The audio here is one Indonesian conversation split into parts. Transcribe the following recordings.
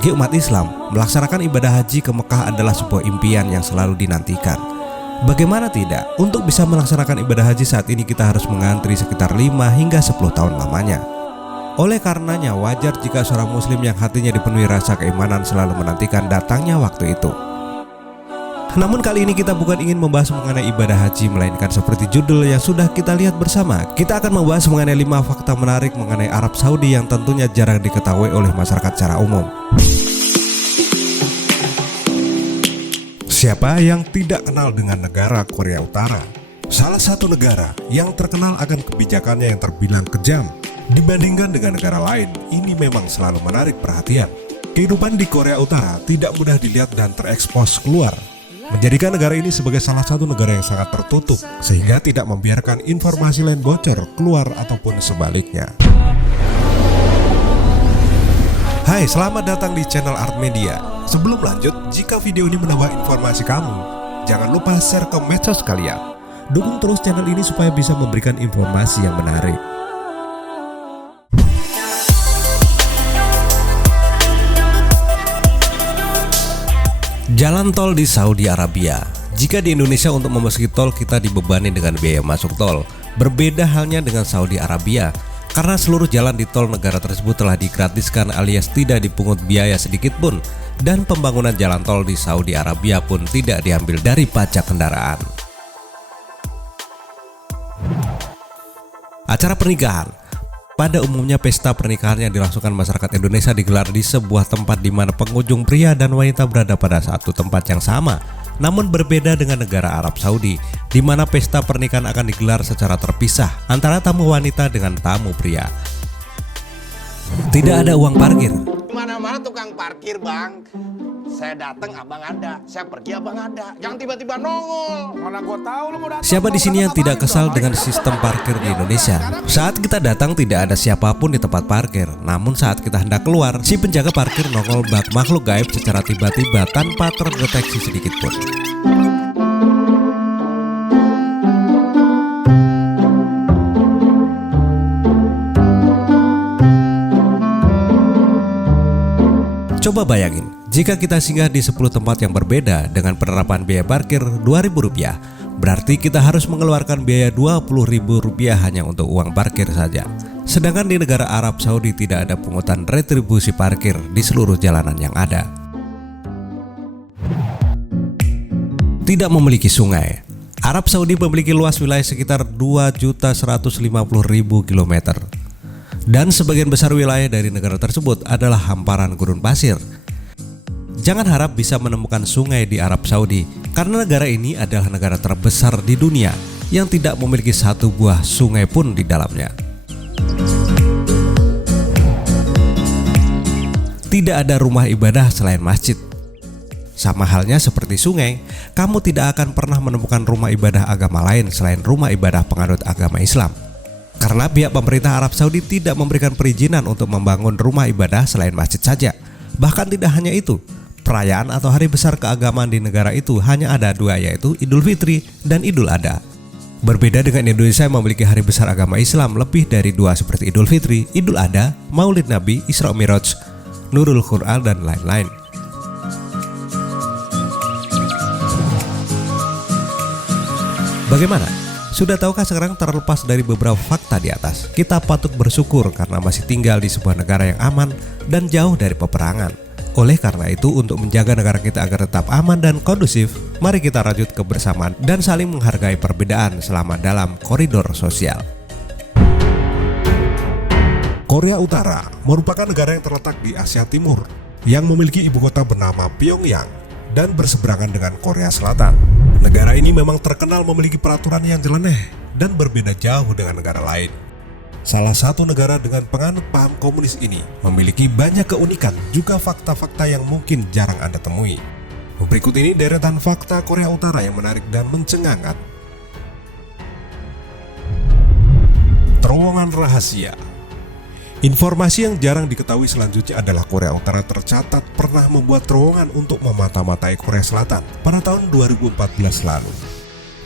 Bagi umat Islam, melaksanakan ibadah haji ke Mekah adalah sebuah impian yang selalu dinantikan. Bagaimana tidak, untuk bisa melaksanakan ibadah haji saat ini kita harus mengantri sekitar 5 hingga 10 tahun lamanya. Oleh karenanya wajar jika seorang muslim yang hatinya dipenuhi rasa keimanan selalu menantikan datangnya waktu itu. Namun kali ini kita bukan ingin membahas mengenai ibadah haji, melainkan seperti judul yang sudah kita lihat bersama, kita akan membahas mengenai 5 fakta menarik mengenai Arab Saudi yang tentunya jarang diketahui oleh masyarakat secara umum. Siapa yang tidak kenal dengan negara Korea Utara? Salah satu negara yang terkenal akan kebijakannya yang terbilang kejam dibandingkan dengan negara lain. Ini memang selalu menarik perhatian. Kehidupan di Korea Utara tidak mudah dilihat dan terekspos keluar, menjadikan negara ini sebagai salah satu negara yang sangat tertutup, sehingga tidak membiarkan informasi lain bocor keluar ataupun sebaliknya. Hai, selamat datang di channel Art Media. Sebelum lanjut, jika video ini menambah informasi kamu, jangan lupa share ke medsos kalian. Dukung terus channel ini supaya bisa memberikan informasi yang menarik. Jalan tol di Saudi Arabia. Jika di Indonesia untuk memasuki tol kita dibebani dengan biaya masuk tol, berbeda halnya dengan Saudi Arabia, karena seluruh jalan di tol negara tersebut telah digratiskan alias tidak dipungut biaya sedikit pun, dan pembangunan jalan tol di Saudi Arabia pun tidak diambil dari pajak kendaraan. Acara pernikahan. Pada umumnya pesta pernikahan yang dilangsungkan masyarakat Indonesia digelar di sebuah tempat di mana pengunjung pria dan wanita berada pada satu tempat yang sama. Namun berbeda dengan negara Arab Saudi, di mana pesta pernikahan akan digelar secara terpisah antara tamu wanita dengan tamu pria. Tidak ada uang parkir. Mana-mana tukang parkir, Bang. Saya datang abang ada, saya pergi abang ada. Jangan tiba-tiba nongol. Mana gua tahu lu mau datang. Siapa di sini yang tidak kesal dengan sistem parkir di Indonesia? Saat kita datang tidak ada siapapun di tempat parkir. Namun saat kita hendak keluar, si penjaga parkir nongol bak makhluk gaib secara tiba-tiba tanpa terdeteksi sedikit pun. Coba bayangin, jika kita singgah di 10 tempat yang berbeda dengan penerapan biaya parkir Rp2.000, berarti kita harus mengeluarkan biaya Rp20.000 hanya untuk uang parkir saja. Sedangkan di negara Arab Saudi tidak ada pungutan retribusi parkir di seluruh jalanan yang ada. Tidak memiliki sungai. Arab Saudi memiliki luas wilayah sekitar 2.150.000 km. Dan sebagian besar wilayah dari negara tersebut adalah hamparan gurun pasir. Jangan harap bisa menemukan sungai di Arab Saudi, karena negara ini adalah negara terbesar di dunia yang tidak memiliki satu buah sungai pun di dalamnya. Tidak ada rumah ibadah selain masjid. Sama halnya seperti sungai, kamu tidak akan pernah menemukan rumah ibadah agama lain selain rumah ibadah penganut agama Islam. Karena pihak pemerintah Arab Saudi tidak memberikan perizinan untuk membangun rumah ibadah selain masjid saja. Bahkan tidak hanya itu, perayaan atau hari besar keagamaan di negara itu hanya ada 2, yaitu Idul Fitri dan Idul Adha. Berbeda dengan Indonesia yang memiliki hari besar agama Islam lebih dari 2 seperti Idul Fitri, Idul Adha, Maulid Nabi, Isra Miraj, Nurul Quran, dan lain-lain. Bagaimana? Sudah tahukah sekarang terlepas dari beberapa fakta di atas, kita patut bersyukur karena masih tinggal di sebuah negara yang aman dan jauh dari peperangan. Oleh karena itu, untuk menjaga negara kita agar tetap aman dan kondusif, mari kita rajut kebersamaan dan saling menghargai perbedaan selama dalam koridor sosial. Korea Utara merupakan negara yang terletak di Asia Timur yang memiliki ibu kota bernama Pyongyang dan berseberangan dengan Korea Selatan. Negara ini memang terkenal memiliki peraturan yang nyeleneh dan berbeda jauh dengan negara lain. Salah satu negara dengan penganut paham komunis ini memiliki banyak keunikan juga fakta-fakta yang mungkin jarang Anda temui. Berikut ini deretan fakta Korea Utara yang menarik dan mencengangkan. Terowongan rahasia. Informasi yang jarang diketahui selanjutnya adalah Korea Utara tercatat pernah membuat terowongan untuk memata-matai Korea Selatan pada tahun 2014 lalu.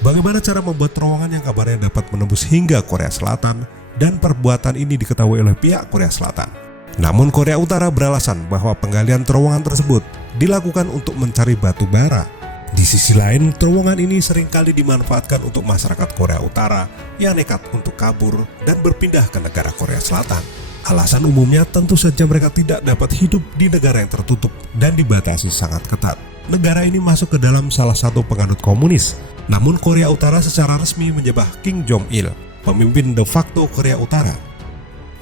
Bagaimana cara membuat terowongan yang kabarnya dapat menembus hingga Korea Selatan, dan perbuatan ini diketahui oleh pihak Korea Selatan? Namun Korea Utara beralasan bahwa penggalian terowongan tersebut dilakukan untuk mencari batu bara. Di sisi lain, terowongan ini seringkali dimanfaatkan untuk masyarakat Korea Utara yang nekat untuk kabur dan berpindah ke negara Korea Selatan. Alasan umumnya tentu saja mereka tidak dapat hidup di negara yang tertutup dan dibatasi sangat ketat. Negara ini masuk ke dalam salah satu penganut komunis. Namun Korea Utara secara resmi menyembah Kim Jong-il, pemimpin de facto Korea Utara.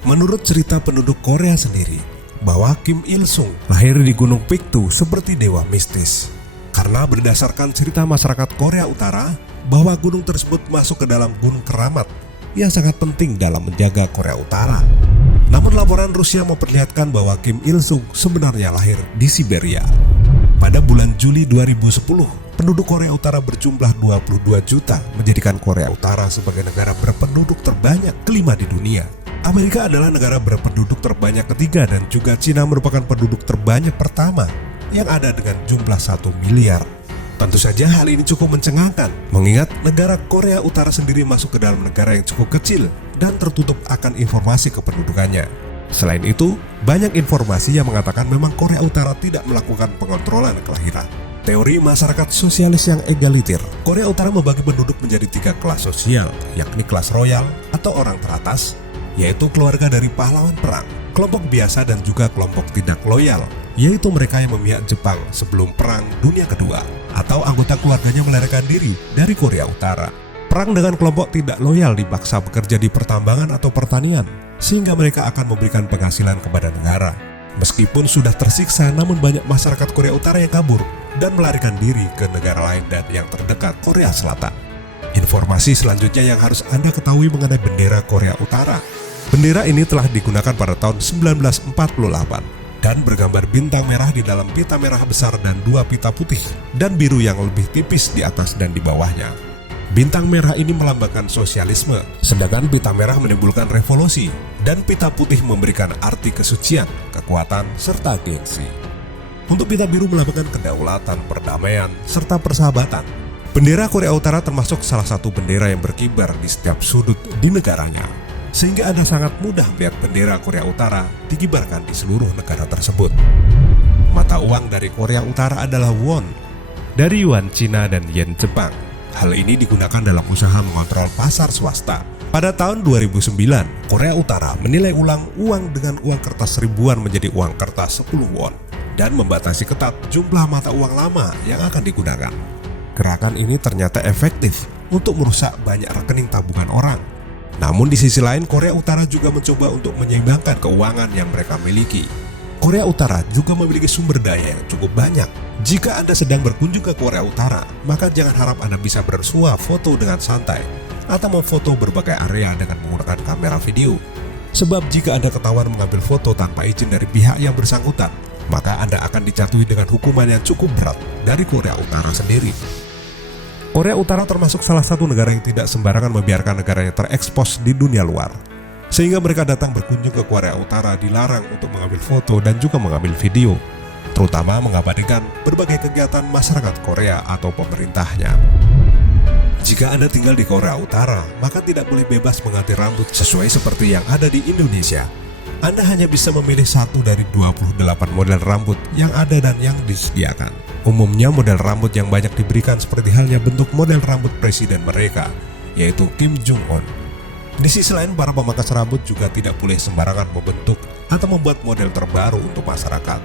Menurut cerita penduduk Korea sendiri, bahwa Kim Il Sung lahir di Gunung Piktu seperti dewa mistis. Karena berdasarkan cerita masyarakat Korea Utara, bahwa gunung tersebut masuk ke dalam Gunung Keramat yang sangat penting dalam menjaga Korea Utara. Namun laporan Rusia memperlihatkan bahwa Kim Il Sung sebenarnya lahir di Siberia. Pada bulan Juli 2010, penduduk Korea Utara berjumlah 22 juta, menjadikan Korea Utara sebagai negara berpenduduk terbanyak kelima di dunia. Amerika adalah negara berpenduduk terbanyak ketiga dan juga Cina merupakan penduduk terbanyak pertama yang ada dengan jumlah 1 miliar. Tentu saja hal ini cukup mencengangkan, mengingat negara Korea Utara sendiri masuk ke dalam negara yang cukup kecil dan tertutup akan informasi kependudukannya. Selain itu, banyak informasi yang mengatakan memang Korea Utara tidak melakukan pengontrolan kelahiran. Teori masyarakat sosialis yang egalitir, Korea Utara membagi penduduk menjadi 3 kelas sosial, yakni kelas royal atau orang teratas, yaitu keluarga dari pahlawan perang, kelompok biasa dan juga kelompok tidak loyal, yaitu mereka yang memihak Jepang sebelum Perang Dunia Kedua, atau anggota keluarganya melarikan diri dari Korea Utara. Perang dengan kelompok tidak loyal dipaksa bekerja di pertambangan atau pertanian, sehingga mereka akan memberikan penghasilan kepada negara. Meskipun sudah tersiksa, namun banyak masyarakat Korea Utara yang kabur dan melarikan diri ke negara lain dan yang terdekat Korea Selatan. Informasi selanjutnya yang harus Anda ketahui mengenai bendera Korea Utara. Bendera ini telah digunakan pada tahun 1948 dan bergambar bintang merah di dalam pita merah besar dan 2 pita putih dan biru yang lebih tipis di atas dan di bawahnya. Bintang merah ini melambangkan sosialisme, sedangkan pita merah menimbulkan revolusi dan pita putih memberikan arti kesucian, kekuatan, serta gengsi. Untuk pita biru melambangkan kedaulatan, perdamaian, serta persahabatan. Bendera Korea Utara termasuk salah satu bendera yang berkibar di setiap sudut di negaranya, sehingga Anda sangat mudah melihat bendera Korea Utara dikibarkan di seluruh negara tersebut. Mata uang dari Korea Utara adalah won, dari yuan Cina dan yen Jepang. Hal ini digunakan dalam usaha mengontrol pasar swasta. Pada tahun 2009, Korea Utara menilai ulang uang dengan uang kertas ribuan menjadi uang kertas 10 won dan membatasi ketat jumlah mata uang lama yang akan digunakan. Gerakan ini ternyata efektif untuk merusak banyak rekening tabungan orang. Namun di sisi lain, Korea Utara juga mencoba untuk menyeimbangkan keuangan yang mereka miliki. Korea Utara juga memiliki sumber daya yang cukup banyak. Jika Anda sedang berkunjung ke Korea Utara, maka jangan harap Anda bisa bersuah foto dengan santai atau memfoto berbagai area dengan menggunakan kamera video. Sebab jika Anda ketahuan mengambil foto tanpa izin dari pihak yang bersangkutan, maka Anda akan dijatuhi dengan hukuman yang cukup berat dari Korea Utara sendiri. Korea Utara termasuk salah satu negara yang tidak sembarangan membiarkan negaranya terekspos di dunia luar. Sehingga mereka datang berkunjung ke Korea Utara dilarang untuk mengambil foto dan juga mengambil video, terutama mengabadikan berbagai kegiatan masyarakat Korea atau pemerintahnya. Jika Anda tinggal di Korea Utara, maka tidak boleh bebas mengganti rambut sesuai seperti yang ada di Indonesia. Anda hanya bisa memilih satu dari 28 model rambut yang ada dan yang disediakan. Umumnya model rambut yang banyak diberikan seperti halnya bentuk model rambut presiden mereka, yaitu Kim Jong-un. Di sisi lain, para pemangkas rambut juga tidak boleh sembarangan membentuk atau membuat model terbaru untuk masyarakat.